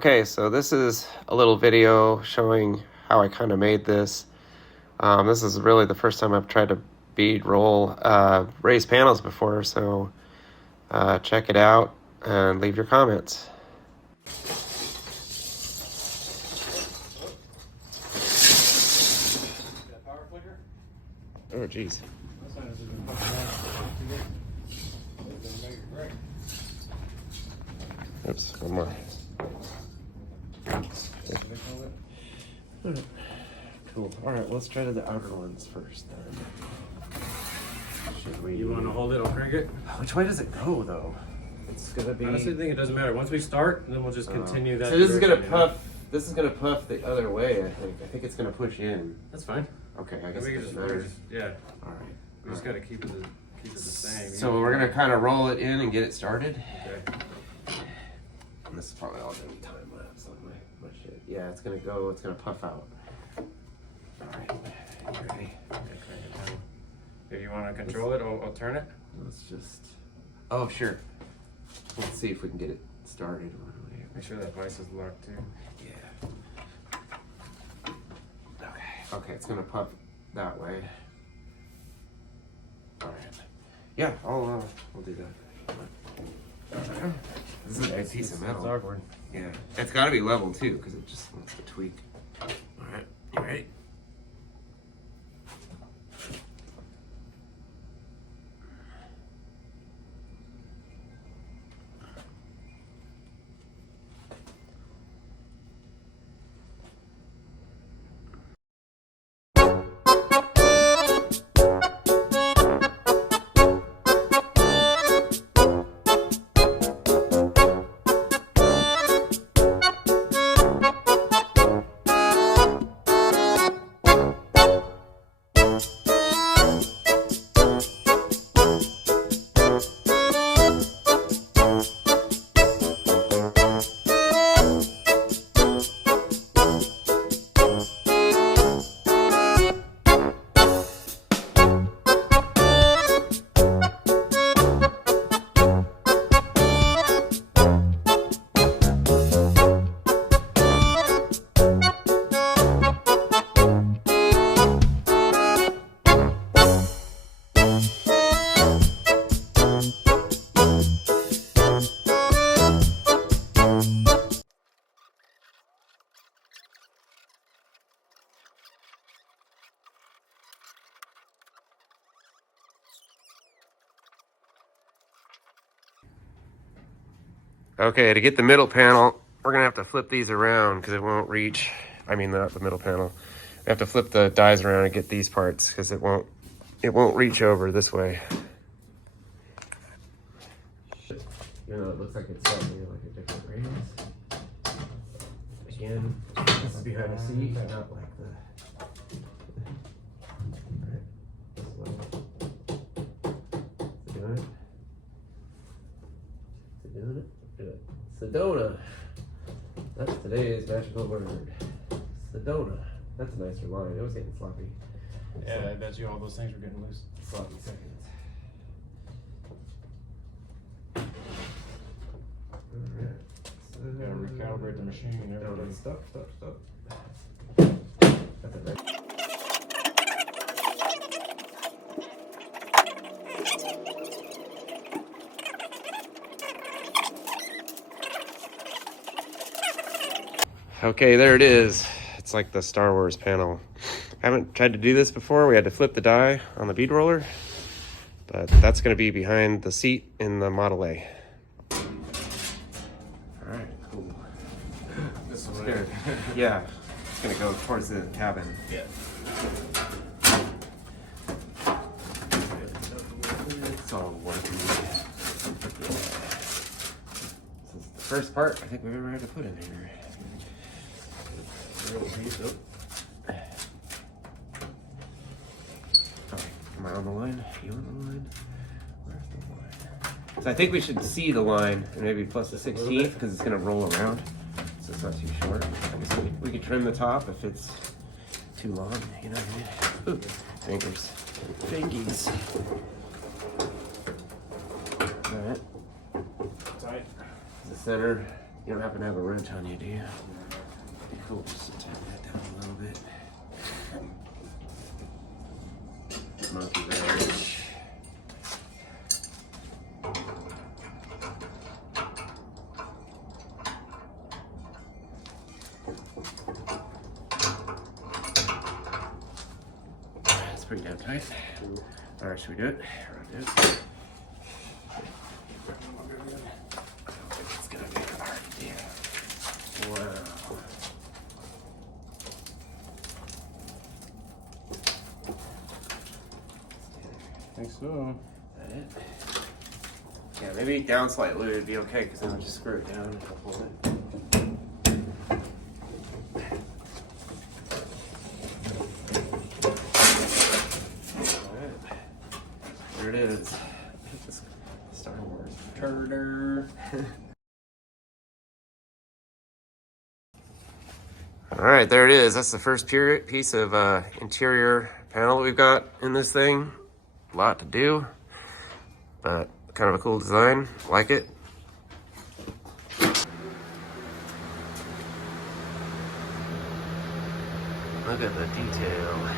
Okay, so this is a little video showing how I kind of made this. This is really the first time I've tried to bead roll raised panels before, so check it out and leave your comments. Oh, geez. Oops, one more. Cool. All right, let's try to the outer ones first then. Should we? You want to hold it? I'll crank it. Which way does it go though? It's gonna be. I honestly think it doesn't matter. Once we start, then we'll just continue that. So this is gonna puff. This is gonna puff the other way. I think it's gonna push in. That's fine. Okay, I guess we it can matters. yeah. All right. We just gotta keep it the same. So we're gonna kind of roll it in and get it started. Okay. And this is probably all gonna be time lapse on my shit. Yeah, it's gonna go. It's gonna puff out. All right. You ready? If you want to control it, I'll turn it. Let's just. Oh, sure. Let's see if we can get it started. Make sure that vice is locked too. Yeah. Okay. Okay, it's gonna puff that way. All right. Yeah, we'll do that. This is a nice piece of metal. It's awkward. Yeah, it's got to be level too, because it just wants to tweak. All right, you ready? Okay, to get the middle panel, we're gonna have to flip these around because it won't reach. I mean, not the middle panel. We have to flip the dies around and get these parts because it won't reach over this way. You know, it looks like it's slightly like a different raise. Again, this is behind the seat, not like the. Right. Is it doing it? Is it doing it? Sedona. That's today's magical word. Sedona. That's a nicer line. It was getting sloppy. Yeah, I bet you all those things were getting loose. Sloppy seconds. Alright. So, Gotta recalibrate the machine and no, everything. stop. That's it, right? Okay, there it is. It's like the Star Wars panel. I haven't tried to do this before. We had to flip the die on the bead roller, but that's going to be behind the seat in the Model A. All right, cool. This is Good. Yeah, it's going to go towards the cabin. Yeah. It's all working. Yeah. This is the first part I think we've ever had to put in here. Okay, am I on the line? You on the line? Where's the line? So I think we should see the line and maybe plus the 16th because it's going to roll around. So it's not too short. I guess we could trim the top if it's too long. You know what I mean? Ooh, fingers. Fingies. All right. Tight. The center You don't happen to have a wrench on you, do you? Be cool just to tighten that down a little bit. Monkey wrench. That's pretty damn tight. All right, should we do it? Do it. It's gonna be hard. Yeah. Wow. I think so. Is that it? Yeah, maybe down slightly would be okay because then I'll just screw it down and pull it. Alright. There it is. Star Wars Turner. Alright, there it is. That's the first piece of interior panel that we've got in this thing. A lot to do, but kind of a cool design. Like it. Look at the detail.